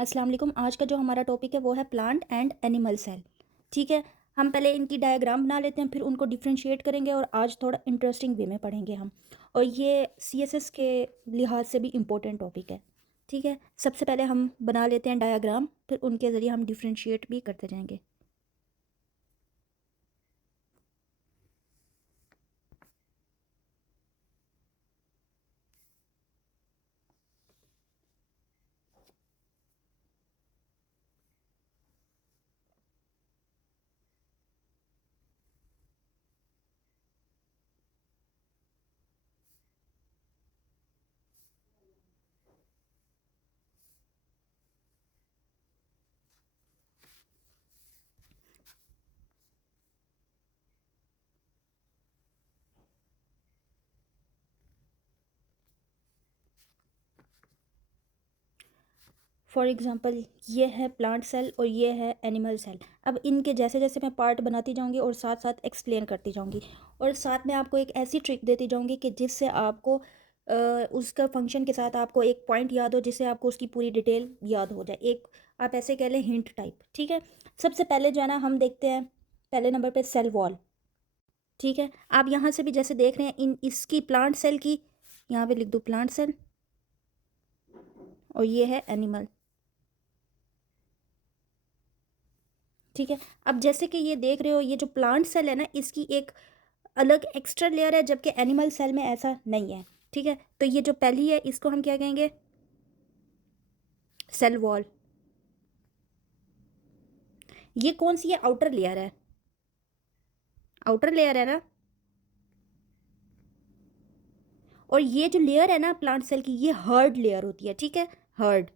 अस्सलाम वालेकुम। आज का जो हमारा टॉपिक है वो है प्लांट एंड एनिमल सेल। ठीक है, हम पहले इनकी डायग्राम बना लेते हैं, फिर उनको डिफ्रेंशिएट करेंगे और आज थोड़ा इंटरेस्टिंग वे में पढ़ेंगे हम। और ये सीएसएस के लिहाज से भी इम्पोर्टेंट टॉपिक है। ठीक है, सबसे पहले हम बना लेते हैं डायग्राम, फिर उनके ज़रिए हम डिफ्रेंशिएट भी करते जाएंगे। फॉर एग्ज़ाम्पल ये है प्लांट सेल और ये है एनिमल सेल। अब इनके जैसे जैसे मैं पार्ट बनाती जाऊंगी और साथ साथ एक्सप्लेन करती जाऊंगी, और साथ में आपको एक ऐसी ट्रिक देती जाऊंगी कि जिससे आपको उसका फंक्शन के साथ आपको एक पॉइंट याद हो, जिससे आपको उसकी पूरी डिटेल याद हो जाए। एक आप ऐसे कह लें हिंट टाइप। ठीक है, सबसे पहले जो है ना हम देखते हैं पहले नंबर पे सेल वॉल। ठीक है, आप यहाँ से भी जैसे देख रहे हैं इन इसकी प्लांट सेल की, यहाँ पे लिख दो प्लांट सेल, और ये है एनिमल। ठीक है, अब जैसे कि ये देख रहे हो ये जो प्लांट सेल है ना इसकी एक अलग एक्स्ट्रा लेयर है, जबकि एनिमल सेल में ऐसा नहीं है। ठीक है, तो ये जो पहली है इसको हम क्या कहेंगे, सेल वॉल। ये कौन सी है, आउटर लेयर है, आउटर लेयर है ना। और ये जो लेयर है ना प्लांट सेल की, ये हर्ड लेयर होती है। ठीक है, हर्ड।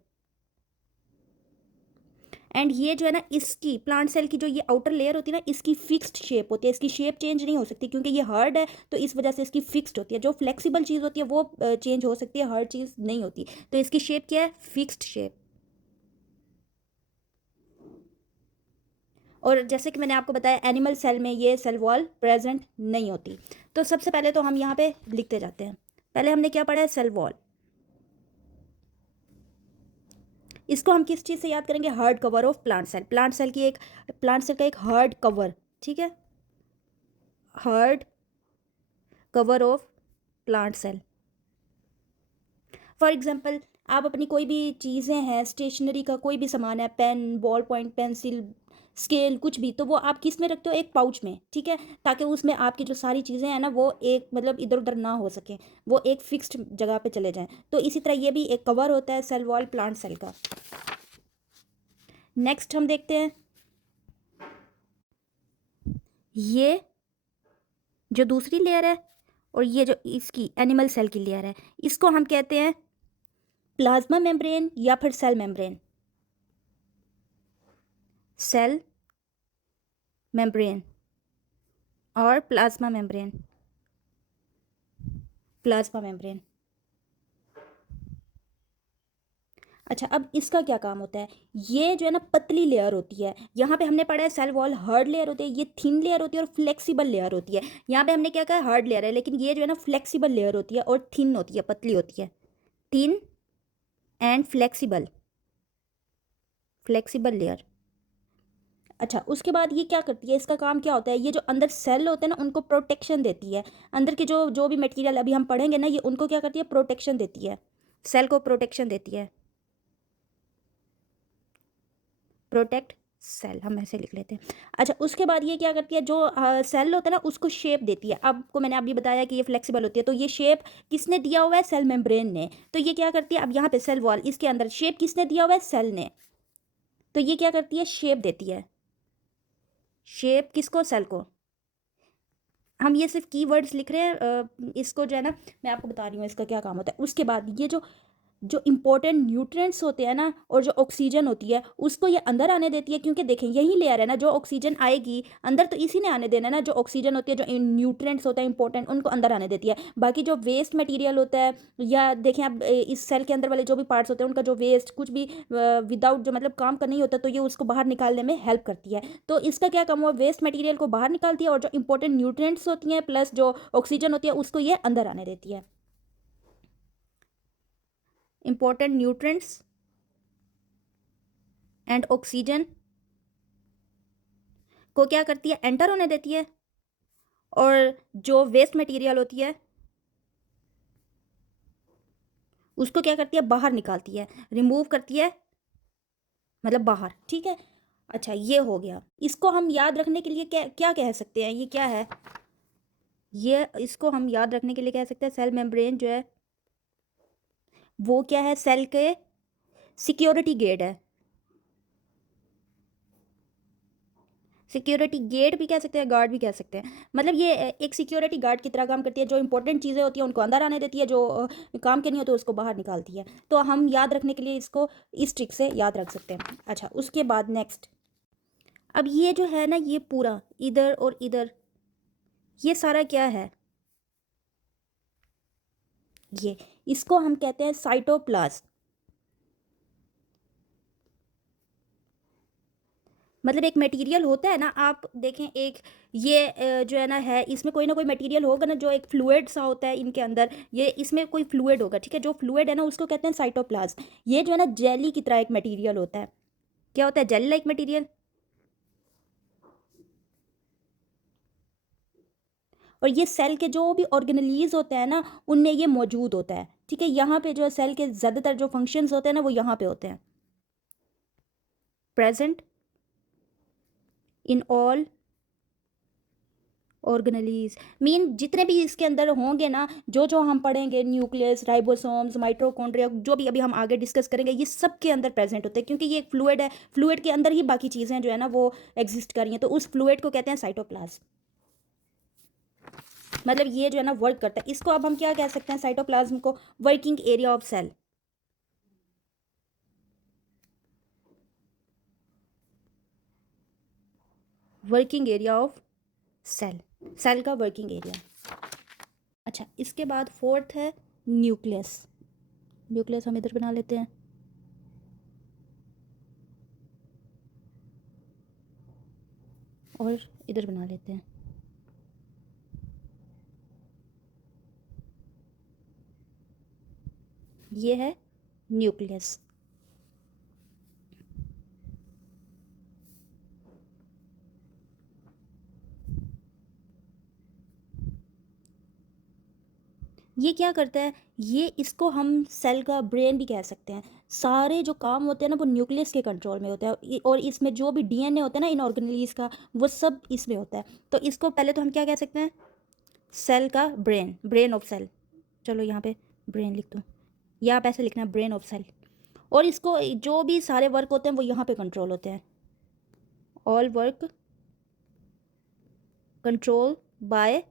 एंड ये जो है ना इसकी प्लांट सेल की जो ये आउटर लेयर होती है ना, इसकी फिक्स्ड शेप होती है, इसकी शेप चेंज नहीं हो सकती क्योंकि ये हार्ड है, तो इस वजह से इसकी फिक्स्ड होती है। जो फ्लेक्सिबल चीज़ होती है वो चेंज हो सकती है, हार्ड चीज़ नहीं होती। तो इसकी शेप क्या है, फिक्स्ड शेप। और जैसे कि मैंने आपको बताया एनिमल सेल में ये सेल वॉल प्रेजेंट नहीं होती। तो सबसे पहले तो हम यहाँ पे लिखते जाते हैं। पहले हमने क्या पढ़ा है, सेल वॉल। इसको हम किस चीज़ से याद करेंगे, hard cover of plant cell. Plant cell की एक, प्लांट सेल का एक हार्ड कवर। ठीक है, hard cover of plant cell. For example आप अपनी कोई भी चीज़ें हैं, स्टेशनरी का कोई भी सामान है, pen, ball point, pencil, scale, कुछ भी, तो वो आप किस में रखते हो, एक पाउच में। ठीक है, ताकि उसमें आपकी जो सारी चीज़ें हैं ना वो एक मतलब इधर उधर ना हो सके, वो एक फिक्स्ड जगह पे चले जाएं। तो इसी तरह ये भी एक कवर होता है सेल वॉल प्लांट सेल का। नेक्स्ट हम देखते हैं ये जो दूसरी लेयर है और ये जो इसकी एनिमल सेल की लेयर है, इसको हम कहते हैं प्लाज्मा मेम्ब्रेन या फिर सेल मेम्ब्रेन। सेल मेम्ब्रेन और प्लाज्मा मेम्ब्रेन, प्लाज्मा मेम्ब्रेन। अच्छा, अब इसका क्या काम होता है, ये जो है ना पतली लेयर होती है। यहाँ पे हमने पढ़ा है सेल वॉल हार्ड लेयर होती है, ये थिन लेयर होती है और फ्लेक्सिबल लेयर होती है। यहाँ पे हमने क्या कहा, हार्ड लेयर है, लेकिन ये जो है ना फ्लेक्सिबल लेयर होती है और थिन होती है, पतली होती है। Thin and flexible, flexible layer. अच्छा, उसके बाद ये क्या करती है, इसका काम क्या होता है, ये जो अंदर सेल होते हैं ना उनको प्रोटेक्शन देती है। अंदर के जो जो भी मटेरियल अभी हम पढ़ेंगे ना, ये उनको क्या करती है, प्रोटेक्शन देती है, सेल को प्रोटेक्शन देती है। प्रोटेक्ट सेल, हम ऐसे लिख लेते हैं। अच्छा, उसके बाद ये क्या करती है, जो सेल होता है ना उसको शेप देती है। आपको मैंने अभी बताया कि ये फ्लेक्सिबल होती है, तो ये शेप किसने दिया हुआ है, सेल मेम्ब्रेन ने। तो ये क्या करती है, अब यहाँ पे सेल वॉल, इसके अंदर शेप किसने दिया हुआ है, सेल ने। तो ये क्या करती है, शेप देती है। शेप किसको, सेल को। हम ये सिर्फ कीवर्ड्स लिख रहे हैं, इसको जो है ना मैं आपको बता रही हूँ इसका क्या काम होता है। उसके बाद ये जो जो इंपॉर्टेंट न्यूट्रिएंट्स होते हैं ना और जो ऑक्सीजन होती है उसको ये अंदर आने देती है, क्योंकि देखें यही लेयर है ना, जो ऑक्सीजन आएगी अंदर तो इसी ने आने देना है ना। जो ऑक्सीजन होती है, जो न्यूट्रिएंट्स होता है इंपॉर्टेंट, उनको अंदर आने देती है। बाकी जो वेस्ट मटेरियल होता है, या देखें आप इस सेल के अंदर वाले जो भी पार्ट्स होते हैं उनका जो वेस्ट कुछ भी विदाउट जो मतलब काम का नहीं होता, तो ये उसको बाहर निकालने में हेल्प करती है। तो इसका क्या काम हुआ, वेस्ट मटेरियल को बाहर निकालती है, और जो इंपॉर्टेंट न्यूट्रिएंट्स होती हैं प्लस जो ऑक्सीजन होती है उसको ये अंदर आने देती है। इंपॉर्टेंट न्यूट्रिएंट्स एंड ऑक्सीजन को क्या करती है, एंटर होने देती है, और जो वेस्ट मटेरियल होती है उसको क्या करती है, बाहर निकालती है, रिमूव करती है, मतलब बाहर, ठीक है। अच्छा, ये हो गया। इसको हम याद रखने के लिए क्या क्या कह सकते हैं, ये क्या है, ये इसको हम याद रखने के लिए कह सकते हैं सेल मेम्ब्रेन जो है वो क्या है, सेल के सिक्योरिटी गेट है। सिक्योरिटी गेट भी कह सकते हैं, गार्ड भी कह सकते हैं। मतलब ये एक सिक्योरिटी गार्ड की तरह काम करती है, जो इंपॉर्टेंट चीज़ें होती हैं उनको अंदर आने देती है, जो काम के नहीं होते उसको बाहर निकालती है। तो हम याद रखने के लिए इसको इस ट्रिक से याद रख सकते हैं। अच्छा, उसके बाद नेक्स्ट, अब ये जो है ना, ये पूरा इधर और इधर, ये सारा क्या है, ये इसको हम कहते हैं साइटोप्लाज्म। मतलब एक मटेरियल होता है ना, आप देखें एक ये जो है ना इसमें कोई ना कोई मटेरियल होगा ना, जो एक फ्लूइड सा होता है इनके अंदर, ये इसमें कोई फ्लूइड होगा, ठीक है। जो फ्लूइड है ना उसको कहते हैं साइटोप्लाज्म। ये जो है ना जेली की तरह एक मटेरियल होता है। क्या होता है, जेली लाइक मटेरियल। और ये सेल के जो भी ऑर्गेनेलीज होते हैं ना उनमें ये मौजूद होता है, ठीक है। यहाँ पे जो है सेल के ज़्यादातर जो फंक्शंस होते हैं ना वो यहाँ पे होते हैं, present in all organelles, mean जितने भी इसके अंदर होंगे ना, जो जो हम पढ़ेंगे, न्यूक्लियस, राइबोसोम्स, माइटोकॉन्ड्रिया, जो भी अभी हम आगे डिस्कस करेंगे, ये सब के अंदर प्रेजेंट होते हैं, क्योंकि ये एक फ्लूइड है, फ्लूइड के अंदर ही बाकी चीज़ें जो है ना वो एग्जिस्ट कर रही हैं। तो उस फ्लूइड को कहते हैं साइटोप्लाज्म। मतलब ये जो है ना वर्क करता है। इसको अब हम क्या कह सकते हैं, साइटोप्लाज्म को, working area of cell. Working area of cell, cell का वर्किंग एरिया। अच्छा, इसके बाद फोर्थ है न्यूक्लियस। न्यूक्लियस हम इधर बना लेते हैं, और इधर बना लेते हैं। ये है न्यूक्लियस। ये क्या करता है, ये इसको हम सेल का ब्रेन भी कह सकते हैं। सारे जो काम होते हैं ना वो न्यूक्लियस के कंट्रोल में होता है, और इसमें जो भी डीएनए होता है ना इन ऑर्गेनेलीज का, वो सब इसमें होता है। तो इसको पहले तो हम क्या कह सकते हैं, सेल का ब्रेन, ब्रेन ऑफ सेल। चलो यहाँ पे ब्रेन लिख दूँ, या आप ऐसे लिखना ब्रेन ऑफ सेल। और इसको जो भी सारे वर्क होते हैं वो यहाँ पे कंट्रोल होते हैं, all work control by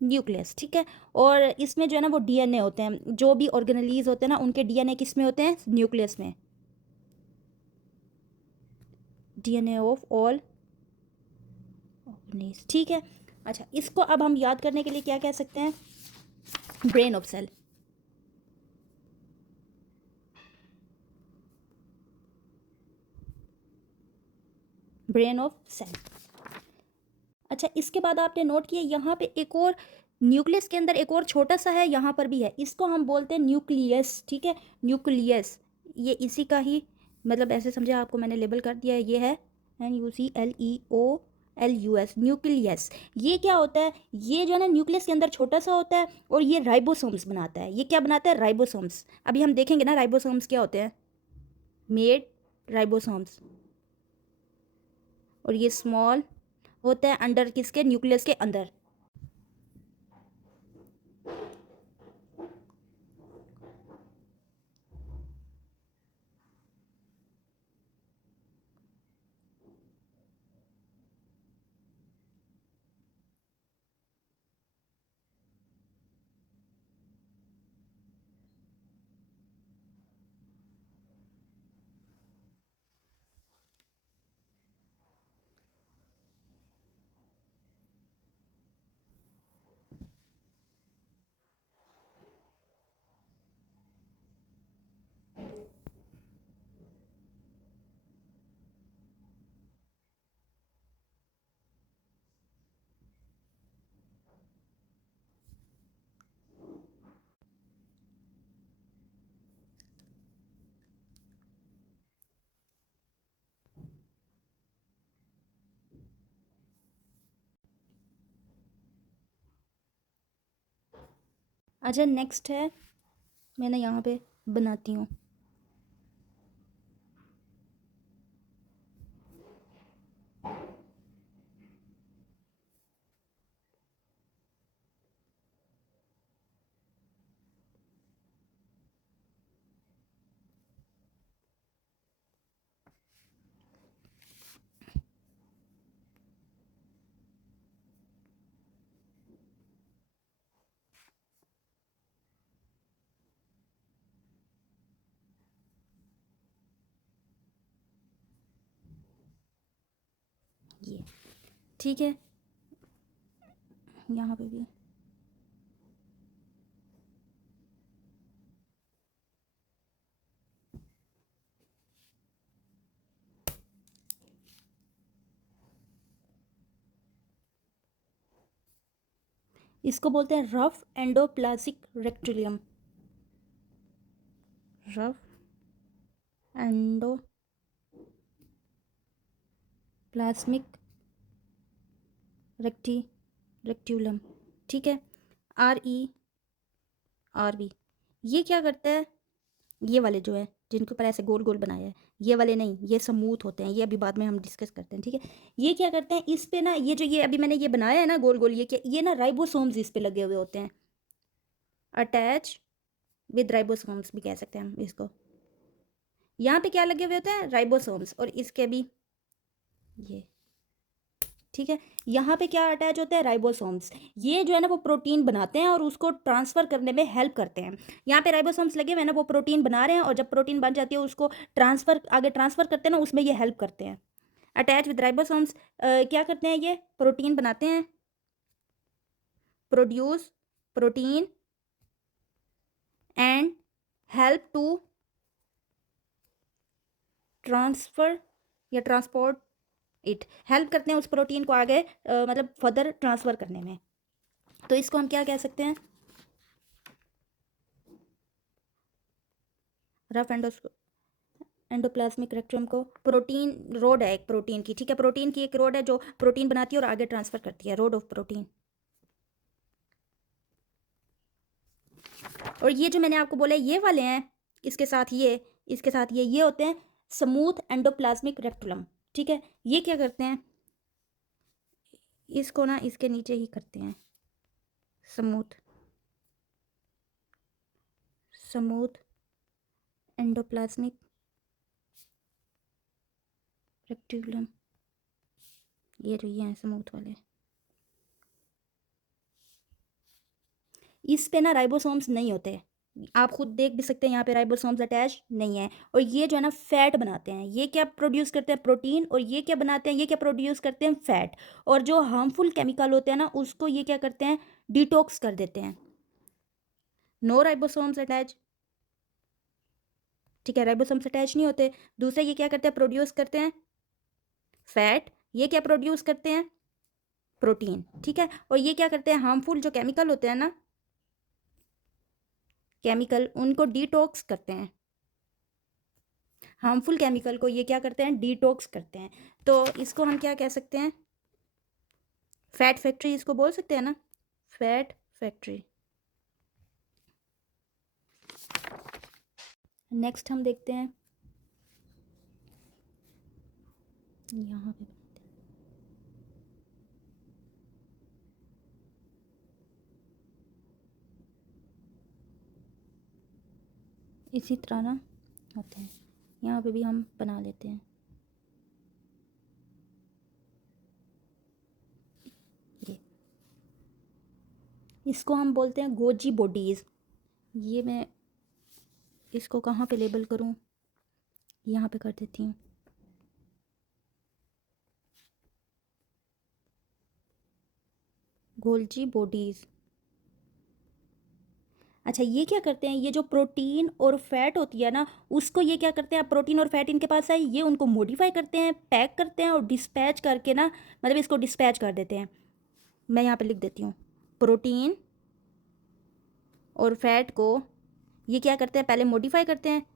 nucleus, ठीक है। और इसमें जो है ना वो डीएनए होते हैं, जो भी ऑर्गेनेलीज होते हैं ना उनके डीएनए किस में होते हैं, न्यूक्लियस में, डीएनए ऑफ ऑल ऑर्गेनेलीज, ठीक है। अच्छा, इसको अब हम याद करने के लिए क्या कह सकते हैं, brain of cell. Brain of cell. अच्छा, इसके बाद आपने नोट किया यहाँ पे एक और, न्यूक्लियस के अंदर एक और छोटा सा है, यहाँ पर भी है, इसको हम बोलते हैं न्यूक्लियस, ठीक है। न्यूक्लियस, ये इसी का ही मतलब, ऐसे समझे, आपको मैंने लेबल कर दिया है, ये है NUCLEOLUS, न्यूक्लियस। ये क्या होता है, ये जो है ना न्यूक्लियस के अंदर छोटा सा होता है, और ये राइबोसोम्स बनाता है। ये क्या बनाता है, राइबोसोम्स। अभी हम देखेंगे ना राइबोसोम्स क्या होते हैं, मेड राइबोसोम्स। और ये स्मॉल होता है अंडर किसके, न्यूक्लियस के अंदर। अच्छा नेक्स्ट है, मैंने यहाँ पे बनाती हूँ। ये ठीक है, यहाँ पे भी इसको बोलते हैं rough endoplasmic reticulum. Rough endoplasmic reticulum, ठीक है, RERV। ये क्या करता है, ये वाले जो है जिनके ऊपर ऐसे गोल गोल बनाया है, ये वाले नहीं, ये स्मूथ होते हैं, ये अभी बाद में हम डिस्कस करते हैं, ठीक है। ये क्या करते हैं, इस पे ना ये जो ये अभी मैंने ये बनाया है ना गोल गोल, ये क्या, ये ना राइबोसोम्स इस पे लगे हुए होते हैं, अटैच विद राइबोसोम्स भी कह सकते हैं हम इसको। यहाँ पे क्या लगे हुए होते हैं, राइबोसोम्स, और इसके भी ये, ठीक है। यहाँ पे क्या अटैच होता है, राइबोसोम्स। ये जो है ना वो प्रोटीन बनाते हैं और उसको ट्रांसफ़र करने में हेल्प करते हैं। यहाँ पे राइबोसोम्स लगे हुए हैं ना, वो प्रोटीन बना रहे हैं, और जब प्रोटीन बन जाती है उसको आगे ट्रांसफ़र करते हैं ना, उसमें ये हेल्प करते हैं। अटैच विद राइबोसोम्स क्या करते हैं, ये प्रोटीन बनाते हैं, produce protein and help to transfer या ट्रांसपोर्ट इट, हेल्प करते हैं उस प्रोटीन को आगे मतलब फर्दर ट्रांसफ़र करने में। तो इसको हम क्या कह सकते हैं, रफ एंडोप्लाज्मिक रेक्टिकुलम को प्रोटीन रोड है एक प्रोटीन की, ठीक है, प्रोटीन की एक रोड है जो प्रोटीन बनाती है और आगे ट्रांसफ़र करती है, रोड ऑफ प्रोटीन। और ये जो मैंने आपको बोला ये वाले हैं, इसके साथ ये होते हैं स्मूथ एंडोप्लाज्मिक रेक्टिकुलम, ठीक है। ये क्या करते हैं, इसको ना इसके नीचे ही करते हैं, स्मूथ एंडोप्लाज्मिक रेक्टिकुलम, ये जो ये हैं स्मूथ वाले, इस पे ना राइबोसोम्स नहीं होते, आप खुद देख भी सकते हैं, यहाँ पे राइबोसोम्स अटैच नहीं है। और ये जो है ना फैट बनाते हैं, ये क्या प्रोड्यूस करते हैं, प्रोटीन, और ये क्या बनाते हैं, ये क्या प्रोड्यूस करते हैं, फैट। और जो हार्मफुल केमिकल होते हैं ना उसको ये क्या करते हैं, डिटॉक्स कर देते हैं। नो राइबोसोम्स अटैच, ठीक है, राइबोसोम्स अटैच नहीं होते। दूसरा ये क्या करते हैं, प्रोड्यूस करते हैं फैट, ये क्या प्रोड्यूस करते हैं, प्रोटीन, ठीक है। और ये क्या करते हैं, हार्मफुल जो केमिकल होते हैं ना, केमिकल, उनको डिटॉक्स करते हैं, हार्मफुल केमिकल को ये क्या करते हैं, डिटॉक्स करते हैं। तो इसको हम क्या कह सकते हैं, फैट फैक्ट्री इसको बोल सकते हैं ना, फैट फैक्ट्री। नेक्स्ट हम देखते हैं, यहाँ पे इसी तरह ना होते हैं, यहाँ पे भी हम बना लेते हैं ये, इसको हम बोलते हैं गोजी बॉडीज़। ये मैं इसको कहाँ पे लेबल करूँ, यहाँ पे कर देती हूँ, गोल्जी बॉडीज़। अच्छा ये क्या करते हैं, ये जो प्रोटीन और फैट होती है ना उसको ये क्या करते हैं, प्रोटीन और फैट इनके पास है, ये उनको मॉडिफाई करते हैं, पैक करते हैं और डिस्पैच करके ना, मतलब इसको डिस्पैच कर देते हैं। मैं यहाँ पे लिख देती हूँ, प्रोटीन और फैट को ये क्या करते हैं, पहले मॉडिफाई करते हैं,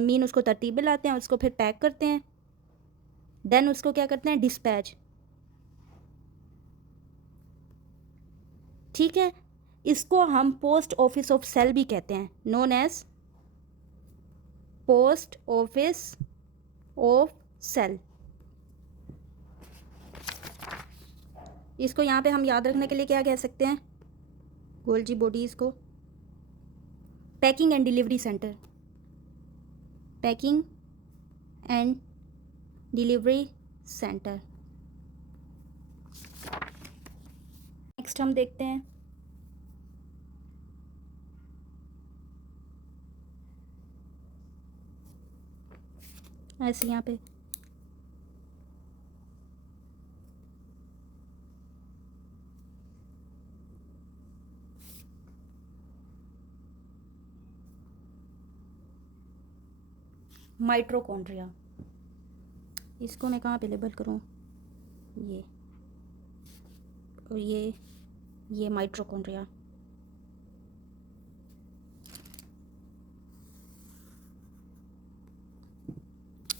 मीन उसको तरतीब में लाते हैं, उसको फिर पैक करते हैं, देन उसको क्या करते हैं, डिस्पैच, ठीक है। इसको हम पोस्ट ऑफिस ऑफ सेल भी कहते हैं, known as post office of cell. इसको यहाँ पे हम याद रखने के लिए क्या कह सकते हैं, गोल्जी बॉडीज को packing and delivery centre, packing and delivery centre. Next हम देखते हैं ऐसे यहाँ पे माइटोकॉन्ड्रिया, इसको मैं कहाँ पे लेबल करूँ, ये और ये माइटोकॉन्ड्रिया।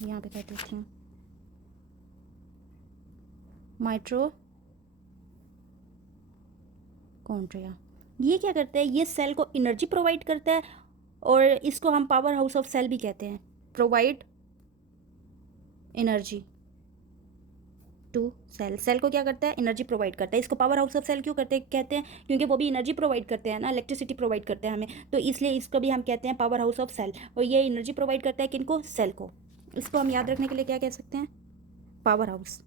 यहाँ पे क्या देती हूँ, माइटोकॉन्ड्रिया। ये क्या करता है, ये सेल को एनर्जी प्रोवाइड करता है और इसको हम पावर हाउस ऑफ सेल भी कहते हैं, provide energy to cell. Cell को क्या करता है, एनर्जी प्रोवाइड करता है। इसको पावर हाउस ऑफ सेल क्यों कहते हैं, क्योंकि वो भी एनर्जी प्रोवाइड करते हैं ना, इलेक्ट्रिसिटी प्रोवाइड करते हैं हमें, तो इसलिए इसको भी हम कहते हैं पावर हाउस ऑफ सेल। और ये एनर्जी प्रोवाइड करता है किनको, सेल को। इसको हम याद रखने के लिए क्या कह सकते हैं, power house.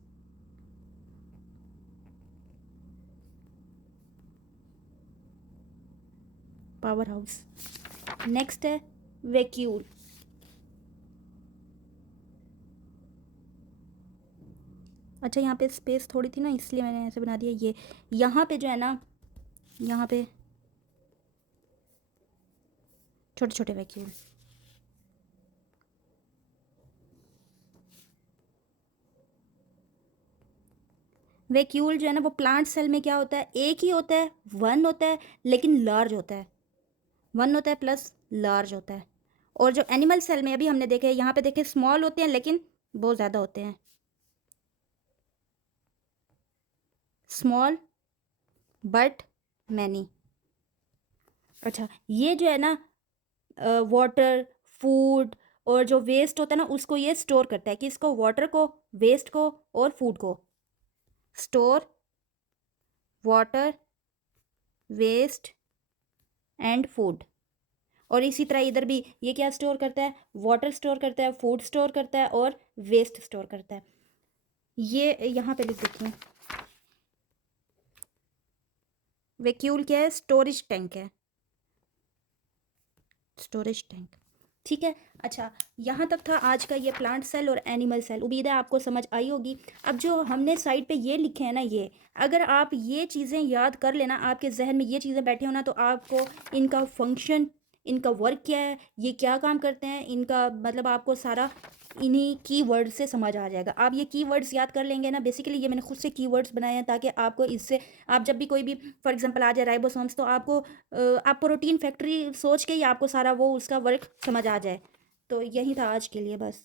Power house. Next है वैक्यूल। अच्छा यहाँ पे स्पेस थोड़ी थी ना, इसलिए मैंने ऐसे बना दिया। ये यहाँ पे जो है ना, यहाँ पे छोटे छोटे वैक्यूल। वैक्यूल जो है ना, वो प्लांट सेल में क्या होता है, एक ही होता है, वन होता है, लेकिन लार्ज होता है। वन होता है प्लस लार्ज होता है। और जो एनिमल सेल में अभी हमने देखे, यहाँ पे देखे स्मॉल होते हैं लेकिन बहुत ज़्यादा होते हैं, स्मॉल बट मैनी। अच्छा ये जो है ना, वाटर, फूड और जो वेस्ट होता है ना, उसको ये स्टोर करता है। कि इसको, वाटर को, वेस्ट को और फूड को store, water, waste and food. और इसी तरह इधर भी ये क्या स्टोर करता है, वाटर स्टोर करता है, फूड स्टोर करता है और वेस्ट स्टोर करता है। ये यहाँ पे लिख देती हूँ, वैक्यूल क्या है, स्टोरेज टैंक है, स्टोरेज टैंक। ठीक है। अच्छा यहाँ तक था आज का ये प्लांट सेल और एनिमल सेल। उम्मीद है आपको समझ आई होगी। अब जो हमने साइड पे ये लिखे हैं ना, ये अगर आप ये चीज़ें याद कर लेना, आपके जहन में ये चीज़ें बैठे होना, तो आपको इनका फंक्शन, इनका वर्क क्या है, ये क्या काम करते हैं, इनका मतलब आपको सारा इन्हीं की वर्ड से समझ आ जाएगा। आप ये की वर्ड्स याद कर लेंगे ना, बेसिकली ये मैंने खुद से की वर्ड्स बनाए हैं ताकि आपको इससे, आप जब भी कोई भी फॉर एग्जांपल आ जाए राइबोसोम्स, तो आपको आप प्रोटीन फैक्ट्री सोच के ही आपको सारा वो उसका वर्क समझ आ जाए। तो यही था आज के लिए बस।